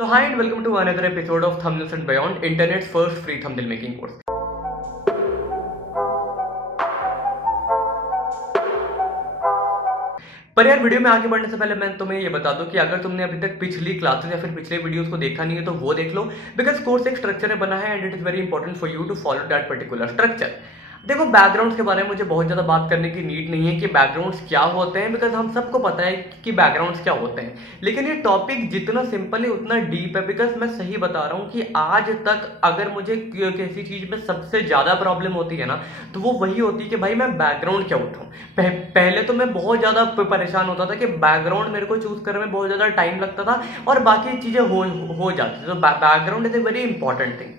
So hi and welcome to another episode of Thumbnails and Beyond, Internet's first free thumbnail making course. पर यार video में आगे बढ़ने से पहले मैं तुम्हें ये बता दूं कि अगर तुमने अभी तक पिछली क्लासेस या फिर पिछले वीडियोस को देखा नहीं है तो वो देख लो, बिकॉज कोर्स एक स्ट्रक्चर में बना है and it is very important for you to follow that particular structure. देखो, बैकग्राउंड्स के बारे में मुझे बहुत ज्यादा बात करने की नीड नहीं है कि बैकग्राउंड्स क्या होते हैं, बिकॉज हम सबको पता है कि बैकग्राउंड्स क्या होते हैं। लेकिन ये टॉपिक जितना सिंपल है उतना डीप है, बिकॉज मैं सही बता रहा हूँ कि आज तक अगर मुझे किसी चीज में सबसे ज्यादा प्रॉब्लम होती है ना, तो वो वही होती है कि भाई मैं बैकग्राउंड क्या उठाऊं। पहले तो मैं बहुत ज्यादा परेशान होता था कि बैकग्राउंड मेरे को चूज करने में बहुत ज्यादा टाइम लगता था और बाकी चीजें हो जाती थी। तो background is a very important thing.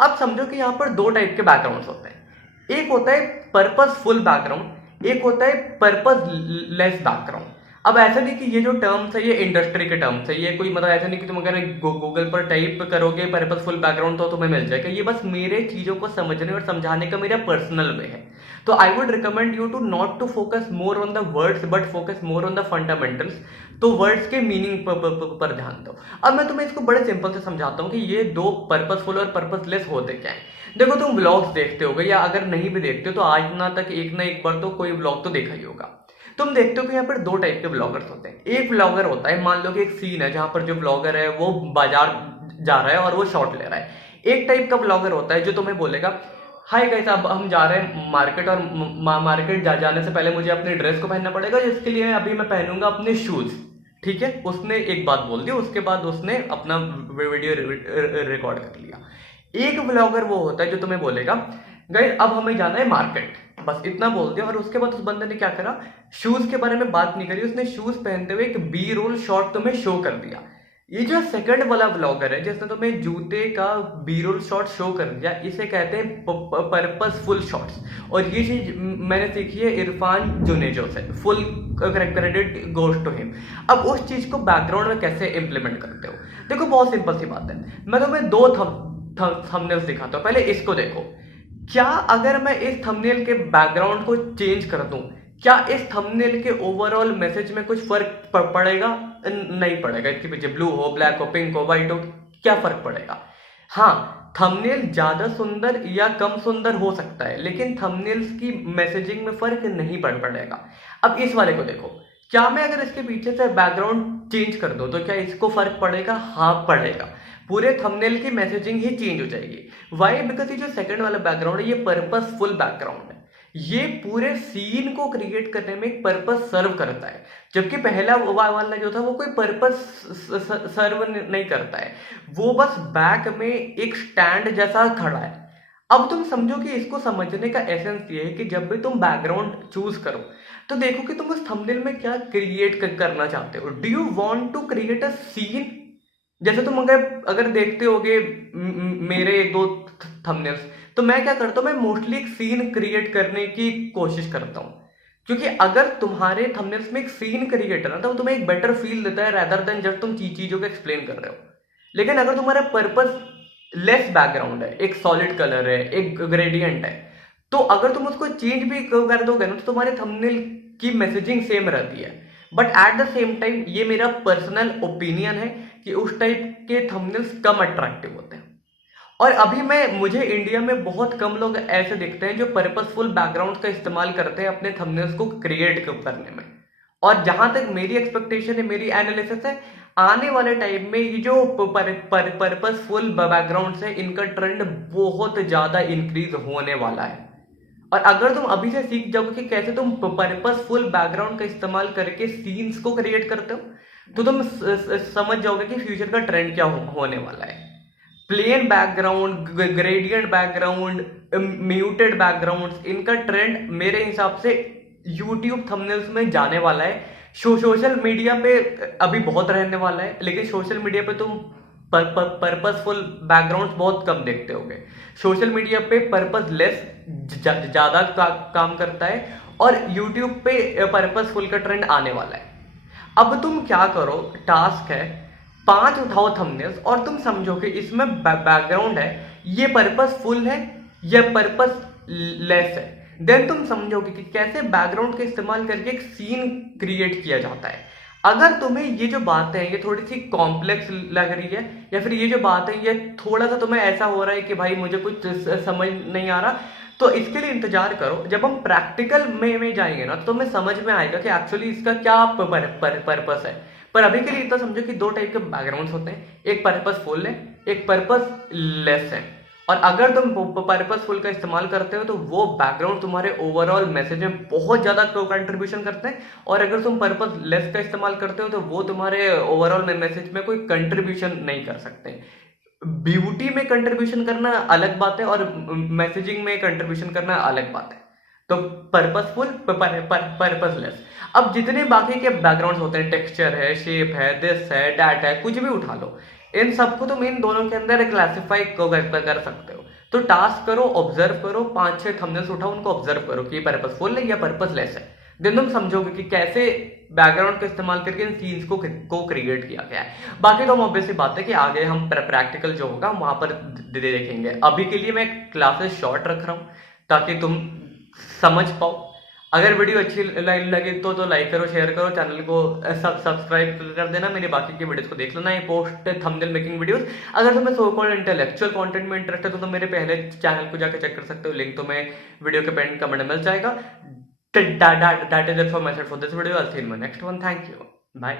अब समझो कि यहाँ पर दो टाइप के बैकग्राउंड होते हैं। एक होता है पर्पसफुल बैकग्राउंड, एक होता है पर्पस लेस बैकग्राउंड। अब ऐसा नहीं कि ये जो टर्म्स है ये इंडस्ट्री के टर्म्स है, ये कोई मतलब ऐसा नहीं कि तुम अगर गूगल पर टाइप करोगे पर्पसफुल बैकग्राउंड तो तुम्हें मिल जाएगा। ये बस मेरे चीजों को समझने और समझाने का मेरा पर्सनल वे है। तो I would recommend you to not to focus more on the words but focus more on the fundamentals. तो वर्ड्स के मीनिंग पर ध्यान दो। अब मैं तुम्हें इसको बड़े सिंपल से समझाता हूँ कि ये दो पर्पसफुल और पर्पसलेस होते क्या है। देखो, तुम व्लॉग्स देखते होगे या अगर नहीं भी देखते हो तो आज ना तक एक ना एक बार तो कोई व्लॉग तो देखा ही होगा। तुम देखते हो कि यहाँ पर दो टाइप के व्लॉगर्स होते हैं। एक व्लॉगर होता है, मान लो कि एक सीन है जहां पर जो व्लॉगर है वो बाजार जा रहा है और वो शॉट ले रहा है। एक टाइप का व्लॉगर होता है जो तुम्हें बोलेगा, हाय गाइस, अब हम जा रहे हैं मार्केट और मार्केट जाने से पहले मुझे अपनी ड्रेस को पहनना पड़ेगा, जिसके लिए अभी मैं पहनूंगा अपने शूज। ठीक है, उसने एक बात बोल दी, उसके बाद उसने अपना वीडियो रिकॉर्ड कर लिया। एक व्लॉगर वो होता है जो तुम्हें बोलेगा, गाइस अब हमें जाना है मार्केट, बस इतना बोल दिया। और उसके बाद उस बंदे ने क्या करा, शूज के बारे में बात नहीं करी, उसने शूज पहनते हुए एक बी रोल शॉट तुम्हें शो कर दिया। ये जो सेकंड वाला व्लॉगर है जिसने तुम्हें जूते का बी रोल शॉट शो कर दिया, इसे कहते हैं पर्पसफुल शॉट्स। और ये चीज मैंने सीखी है इरफान जुनेजो से, full credit goes to him. अब उस चीज को बैकग्राउंड में कैसे इंप्लीमेंट करते हो, देखो बहुत सिंपल सी बात है। मैं तुम्हें दो थंबनेल्स दिखाता हूं, पहले इसको देखो। क्या अगर मैं इस थंबनेल के बैकग्राउंड को चेंज कर दूं, क्या इस थंबनेल के ओवरऑल मैसेज में कुछ फर्क पड़ेगा? नहीं पड़ेगा। इसके पीछे ब्लू हो, ब्लैक हो, पिंक हो, व्हाइट हो, क्या फर्क पड़ेगा? हाँ, थंबनेल ज्यादा सुंदर या कम सुंदर हो सकता है, लेकिन थंबनेल्स की मैसेजिंग में फर्क नहीं पड़ेगा। अब इस वाले को देखो, क्या मैं अगर इसके पीछे से बैकग्राउंड चेंज कर दूं तो क्या इसको फर्क पड़ेगा? हाँ पड़ेगा। पूरे थंबनेल की मैसेजिंग ही चेंज हो जाएगी। वाई? बिकॉज ये जो सेकंड वाला बैकग्राउंड है ये पर्पसफुल बैकग्राउंड है। ये पूरे सीन को क्रिएट करने में एक पर्पस सर्व करता है, जबकि पहला वाला जो था वो कोई पर्पस सर्व नहीं करता है, वो बस बैक में एक स्टैंड जैसा खड़ा है। अब तुम समझो कि इसको समझने का एसेंस ये है कि जब भी तुम बैकग्राउंड चूज करो तो देखो कि तुम उस थंबनेल में क्या क्रिएट करना चाहते हो। Do you want to create a scene? जैसे तुम अगर देखते होगे मेरे एक दो थंबनेल्स, तो मैं क्या करता हूं, मैं मोस्टली एक सीन क्रिएट करने की कोशिश करता हूं, क्योंकि अगर तुम्हारे थंबनेल्स में एक सीन क्रिएट है ना तो वो तुम्हें एक बेटर फील देता है रेदर देन जब तुम चीजों को एक्सप्लेन कर रहे हो। लेकिन अगर तुम्हारा पर्पस लेस बैकग्राउंड है, एक सॉलिड कलर है, एक ग्रेडियंट है, तो अगर तुम उसको चेंज भी कर दोगे ना तो तुम्हारे थंबनेल की मैसेजिंग सेम रहती है। But at the same time ये मेरा पर्सनल ओपिनियन है कि उस टाइप के थंबनेल्स कम अट्रैक्टिव होते हैं। और अभी मुझे इंडिया में बहुत कम लोग ऐसे दिखते हैं जो पर्पसफुल बैकग्राउंड का इस्तेमाल करते हैं अपने थंबनेल्स को क्रिएट करने में। और जहां तक मेरी एक्सपेक्टेशन है, मेरी एनालिसिस है, आने वाले टाइम में ये जो पर्पसफुल बैकग्राउंड है इनका ट्रेंड बहुत ज्यादा इंक्रीज होने वाला है। और अगर तुम अभी से सीख जाओगे कि कैसे तुम पर्पसफुल बैकग्राउंड का इस्तेमाल करके सीन्स को क्रिएट करते हो, तो तुम समझ जाओगे कि फ्यूचर का ट्रेंड क्या होने वाला है। Plain background, gradient background, muted background, इनका ट्रेंड मेरे हिसाब से यूट्यूब थंबनेल्स में जाने वाला है। सोशल मीडिया पे अभी बहुत रहने वाला है, लेकिन सोशल मीडिया पे तुम पर्पसफुल बैकग्राउंड बहुत कम देखते होगे। सोशल मीडिया पे पर्पस लेस ज्यादा काम करता है और यूट्यूब पे पर्पसफुल का ट्रेंड आने वाला है। अब तुम क्या करो, टास्क है 5 उठाओ थंबनेल्स और तुम समझो कि इसमें बैकग्राउंड है ये पर्पसफुल है या पर्पस लेस है। देन तुम समझोगे कि कैसे बैकग्राउंड का इस्तेमाल करके एक सीन क्रिएट किया जाता है। अगर तुम्हें ये जो बात है ये थोड़ी सी कॉम्प्लेक्स लग रही है, या फिर ये जो बात है ये थोड़ा सा तुम्हें ऐसा हो रहा है कि भाई मुझे कुछ समझ नहीं आ रहा, तो इसके लिए इंतजार करो। जब हम प्रैक्टिकल में जाएंगे ना तो तुम्हें समझ में आएगा कि एक्चुअली इसका क्या पर्पस है। पर अभी के लिए इतना समझो कि दो टाइप के बैकग्राउंड्स होते हैं, एक पर्पसफुल है, एक पर्पस लेस है। और अगर तुम पर्पसफुल का इस्तेमाल करते हो तो वो बैकग्राउंड तुम्हारे ओवरऑल मैसेज में बहुत ज़्यादा कंट्रीब्यूशन करते हैं, और अगर तुम पर्पस लेस का इस्तेमाल करते हो तो वो तुम्हारे ओवरऑल मैसेज में कोई कंट्रीब्यूशन नहीं कर सकते। ब्यूटी में कंट्रीब्यूशन करना अलग बात है और मैसेजिंग में कंट्रीब्यूशन करना अलग बात है। तो पर्पसफुल, पर्पसलेस। अब जितने बाकी के बैकग्राउंड होते हैं, टेक्सचर है, शेप है, दिस है, डैट है, कुछ भी उठा लो, इन सबको तुम इन दोनों के अंदर क्लासिफाई कर सकते हो। तो टास्क करो, ऑब्जर्व करो, 5-6 थंबनेल्स उठाओ, उनको ऑब्जर्व करो कि पर्पसफुल है या पर्पसलेस है। देन तुम समझोगे कि कैसे बैकग्राउंड का इस्तेमाल करके इन सीन्स को क्रिएट किया गया है। बाकी तो ऑब्वियसली बात है कि आगे हम प्रैक्टिकल जो होगा वहां पर देखेंगे। अभी के लिए मैं क्लासेस शॉर्ट रख रहा हूँ ताकि तुम समझ पाओ। अगर वीडियो अच्छी लगे तो लाइक करो, शेयर करो, चैनल को सब्सक्राइब कर देना, मेरे बाकी के वीडियोस को देख लेना, ये पोस्ट थंबनेल मेकिंग वीडियोस। अगर तुम्हें सो कॉल्ड इंटेलेक्चुअल कंटेंट में इंटरेस्ट है तो तुम मेरे पहले चैनल को जाकर चेक कर सकते हो, लिंक तुम्हें वीडियो के पेंट कमेंट में मिल जाएगा। That is it for my side for this video. I'll see you in my next one. Thank you. Bye.